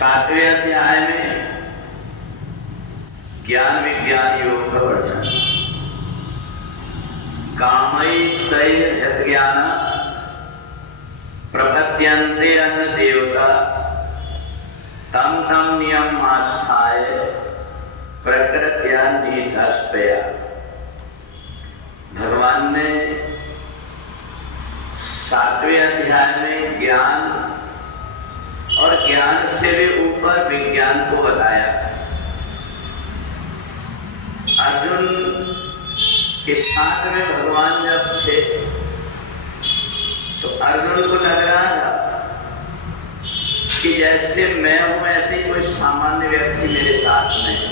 सातवें अध्याय में ज्ञान विज्ञान योग का वर्णन। कामैस्तैर् ज्ञान प्रपद्यन्ते अन्न देवता तम तम नियम आस्थाय प्रकृत्या नीतस्पया। भगवान ने सातवें अध्याय में ज्ञान और ज्ञान से भी ऊपर विज्ञान को बताया। अर्जुन के साथ में भगवान जब थे तो अर्जुन को लग रहा था कि जैसे मैं हूं ऐसे कोई सामान्य व्यक्ति मेरे साथ में है।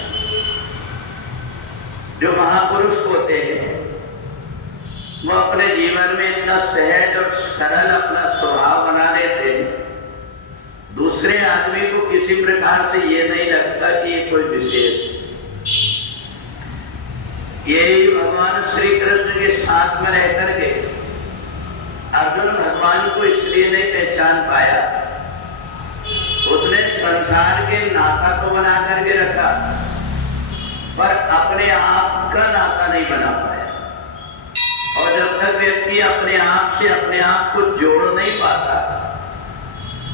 जो महापुरुष होते हैं वो अपने जीवन में इतना सहज और सरल अपना स्वभाव बना लेते हैं, दूसरे आदमी को किसी प्रकार से ये नहीं लगता कि ये कोई विशेष। यही भगवान श्री कृष्ण के साथ में रह करके अर्जुन भगवान को इसलिए नहीं पहचान पाया, उसने संसार के नाता को बना करके रखा पर अपने आप का नाता नहीं बना पाया। और जब तक व्यक्ति अपने आप से अपने आप को जोड़ नहीं पाता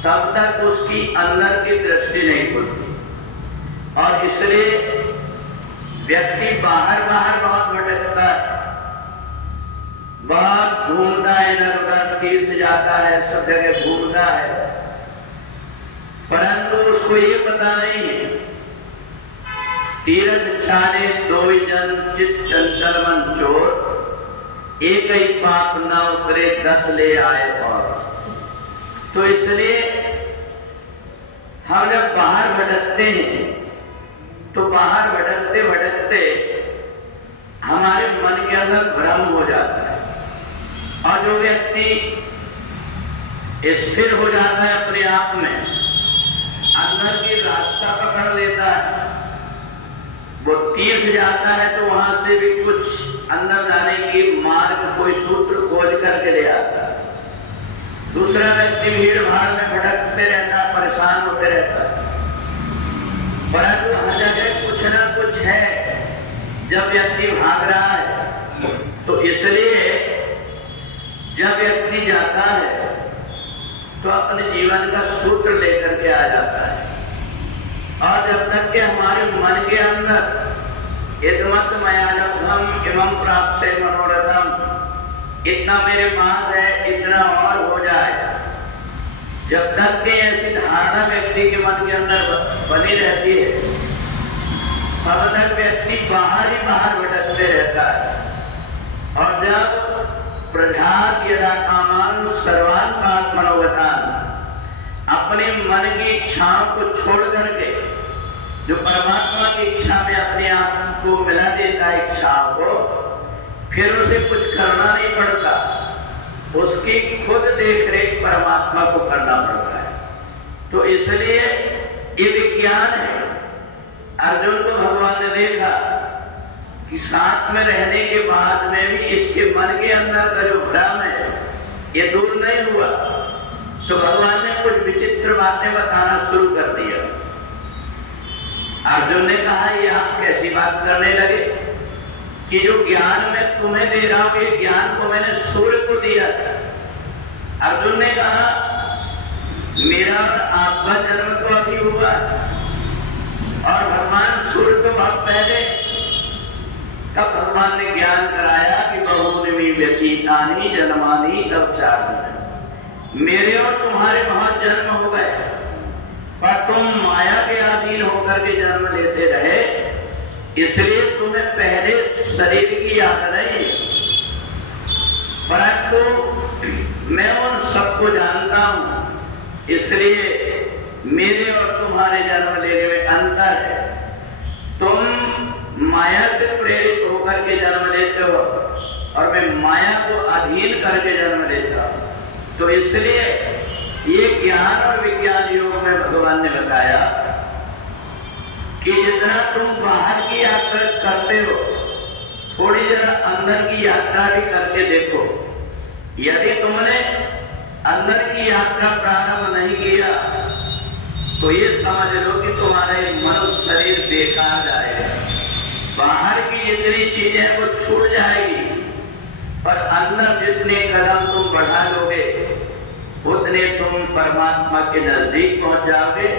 तब तक उसकी अंदर की दृष्टि नहीं खुलती। और इसलिए व्यक्ति बाहर बहुत भटकता है, बहुत घूमता है, इधर उधर तीर्थ जाता है, सब जगह घूमता है, परंतु उसको ये पता नहीं है तीर्थ छाने दो जन चित चंचल मन चोर, एक ही पाप न उतरे 10 ले आए। और तो इसलिए हम जब बाहर भटकते हैं तो बाहर भटकते भटकते हमारे मन के अंदर भ्रम हो जाता है। और जो व्यक्ति स्थिर हो जाता है अपने आप में, अंदर की रास्ता पकड़ लेता है, वो तीर्थ जाता है तो वहां से भी कुछ अंदर जाने की मार्ग कोई सूत्र खोज करके ले आता है। दूसरा व्यक्ति भीड़ भाड़ में भटकते रहता है, परेशान होते रहता है, परंतु हर जगह कुछ ना कुछ है जब व्यक्ति भाग रहा है। तो इसलिए जब व्यक्ति जाता है तो अपने जीवन का सूत्र लेकर के आ जाता है। और जब तक के हमारे मन के अंदर इतमत मया लब्धम इमं प्राप्त मनोरथम, इतना मेरे पास है, इतना और हो जाए, जब तक के ऐसी धारणा व्यक्ति के मन के अंदर बनी रहती है तब तक व्यक्ति बाहर ही बाहर भटकते रहता है। और जब प्रजात यदा कामान सर्वान पाप मनोगतान, अपने मन की इच्छाओं को छोड़ करके जो परमात्मा की इच्छा में अपने आप को मिला देता है इच्छाओं को, फिर उसे कुछ करना नहीं पड़ता, उसकी खुद देख रेख परमात्मा को करना पड़ता है। तो इसलिए ये विज्ञान है। अर्जुन को भगवान ने देखा कि साथ में रहने के बाद में भी इसके मन के अंदर का जो भ्रम है ये दूर नहीं हुआ। तो भगवान ने कुछ विचित्र बातें बताना शुरू कर दिया। अर्जुन ने कहा ये आप कैसी बात करने लगे कि जो ज्ञान मैं तुम्हें दे रहा हूं ये ज्ञान को मैंने सूर्य को दिया था। अर्जुन ने कहा मेरा और आपका जन्म तो अभी हुआ और भगवान सूर्य तो बहुत पहले। तब भगवान ने ज्ञान कराया कि बहुनिमी व्यतीतानि जन्मानि तब चार, मेरे और तुम्हारे बहुत जन्म हो गए पर तुम माया के अधीन होकर के जन्म लेते रहे, इसलिए तुम्हें पहले शरीर की याद नहीं। परंतु मैं उन सबको जानता हूं, इसलिए मेरे और तुम्हारे जन्म लेने में अंतर है। तुम माया से प्रेरित होकर के जन्म लेते हो और मैं माया को अधीन करके जन्म लेता हूं। तो इसलिए ये ज्ञान और विज्ञान योग में भगवान ने बताया कि जितना तुम बाहर की यात्रा करते हो थोड़ी जरा अंदर की यात्रा भी करके देखो। यदि तुमने अंदर की यात्रा प्रारंभ नहीं किया तो ये समझ लो कि तुम्हारा ये मनुष्य शरीर बेकार जाएगा। बाहर की जितनी चीजें वो छूट जाएगी, पर अंदर जितने कदम तुम बढ़ा लोगे उतने तुम परमात्मा के नजदीक पहुंच जाओगे।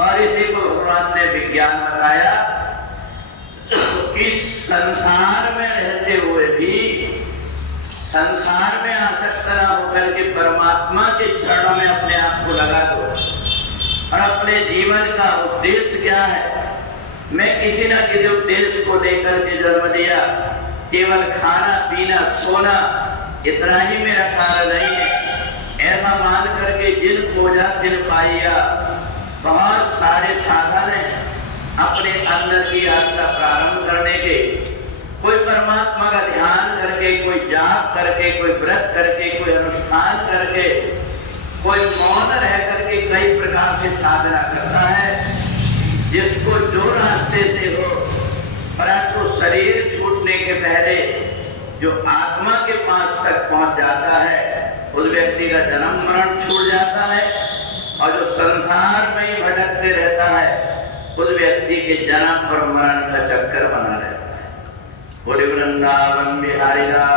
और इसी को भगवान ने विज्ञान बताया कि संसार में रहते हुए भी संसार में आसक्त न होकर के परमात्मा के चरणों में अपने आप को लगा दो। और अपने जीवन का उद्देश्य क्या है? मैं किसी न किसी उद्देश्य को लेकर के जन्म लिया, केवल खाना पीना सोना इतना ही मेरा कार्य नहीं है, ऐसा मान करके जिन खोजा तिन पाइया, बहुत सारे साधन हैं अपने अंदर की यात्रा प्रारंभ करने के। कोई परमात्मा का ध्यान करके, कोई जाप करके, कोई व्रत करके, कोई अनुष्ठान करके, कोई मौन रह करके कई प्रकार की साधना करता है, जिसको जो रास्ते से हो। परंतु शरीर छूटने के पहले जो आत्मा के पास तक पहुंच जाता है उस व्यक्ति का जन्म मरण छूट जाता है। और जो संसार में ही भटकते रहता है उस व्यक्ति के जन्म और मरण का चक्कर बना रहता है। बोले वृंदावन बिहारी लाल